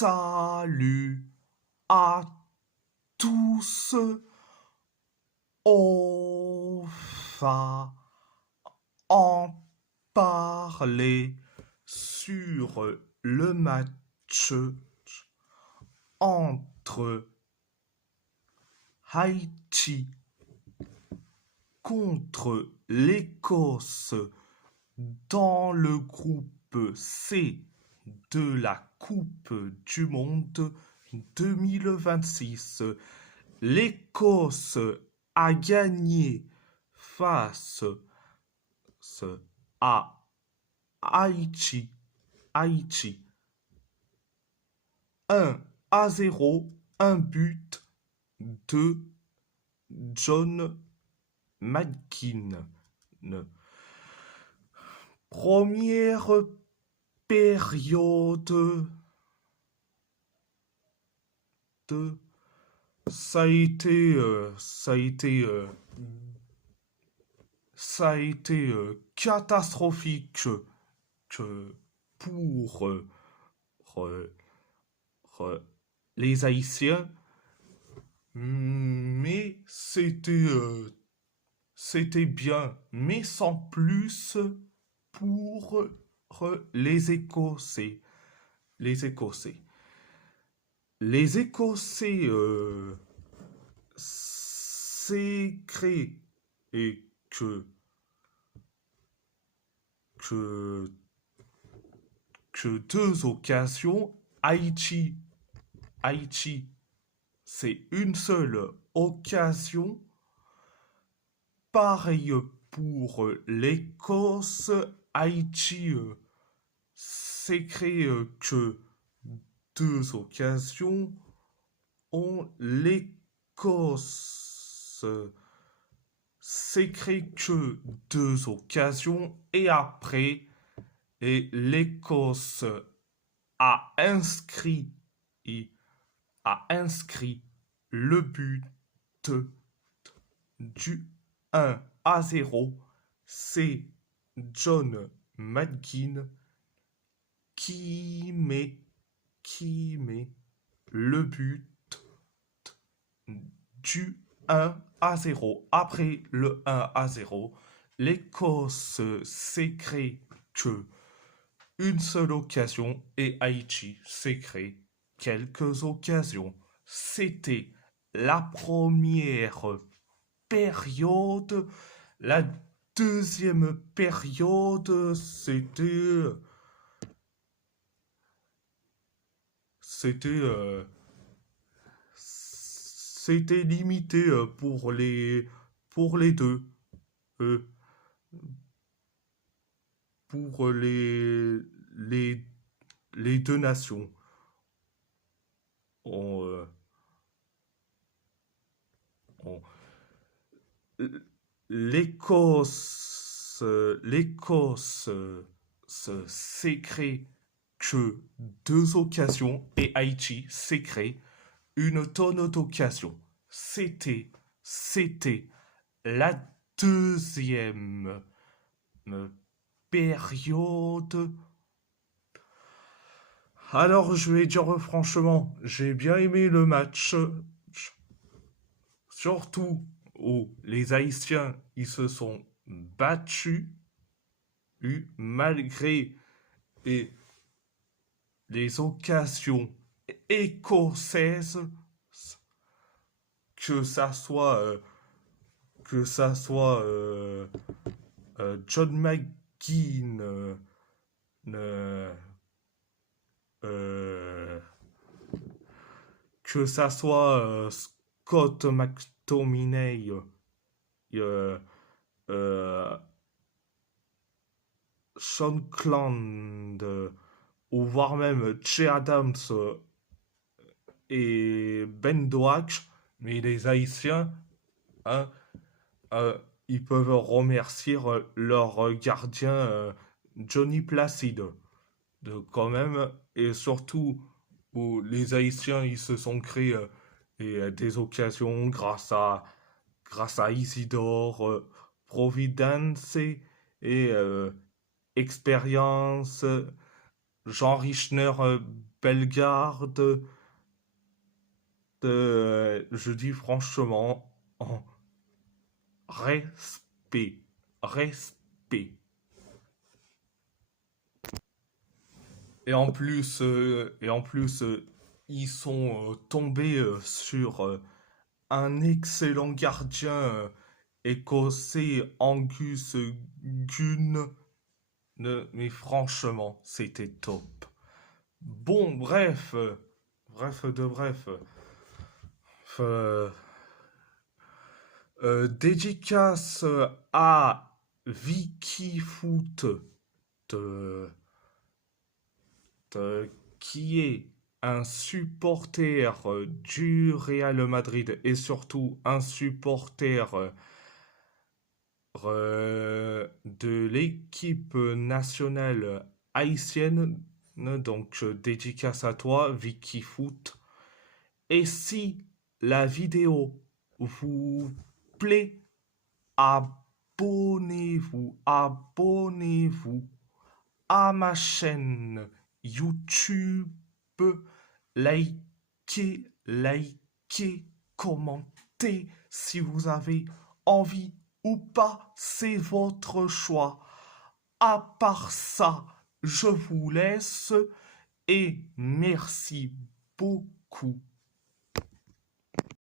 Salut à tous, on va en parler sur le match entre Haïti contre l'Écosse dans le groupe C de la Coupe du Monde 2026. L'Écosse a gagné face à Haïti. Haïti 1-0, un but de John McGinn. Première période ça a été catastrophique pour les Haïtiens, mais c'était bien, mais sans plus pour les Écossais. Les Écossais. Les Écossais c'est créé et que deux occasions. Haïti, c'est une seule occasion. Pareil pour l'Écosse. Haïti, c'est créé que deux occasions. L'Écosse c'est créé que deux occasions et après l'Écosse a inscrit le but du 1-0. C'est John McGinn qui met le but du 1-0. Après le 1-0, l'Écosse s'est créé que une seule occasion et Haïti s'est créé quelques occasions. C'était la première période. La deuxième période, c'était limité pour les deux. Euh, pour les deux nations. On, on- l'Écosse s'est créé que deux occasions et Haïti s'est créé une tonne d'occasions. C'était la deuxième période. Alors je vais dire franchement, j'ai bien aimé le match, surtout où les Haïtiens ils se sont battus malgré et les occasions écossaises, que ça soit John McGinn, euh, que ça soit Scott McTominay, euh, euh, Sean Cland, ou voire même Che Adams et Ben Doak, mais les Haïtiens, hein, ils peuvent remercier leur gardien Johnny Placide, de quand même, et surtout où les Haïtiens ils se sont créés des occasions grâce à Isidore, Providence et expérience, Jean Richner Bellegarde, je dis franchement, en respect, respect. Et en plus, ils sont tombés sur un excellent gardien écossais, Angus Gunn. Mais franchement, c'était top. Bon, bref, bref de bref. Euh, Dédicace à Vicky Foot, de- qui est un supporter du Real Madrid et surtout un supporter de l'équipe nationale haïtienne. Donc, dédicace à toi, Vicky Foot. Et si la vidéo vous plaît, abonnez-vous, abonnez-vous à ma chaîne YouTube, likez, likez, commentez si vous avez envie ou pas, c'est votre choix. À part ça, je vous laisse et merci beaucoup.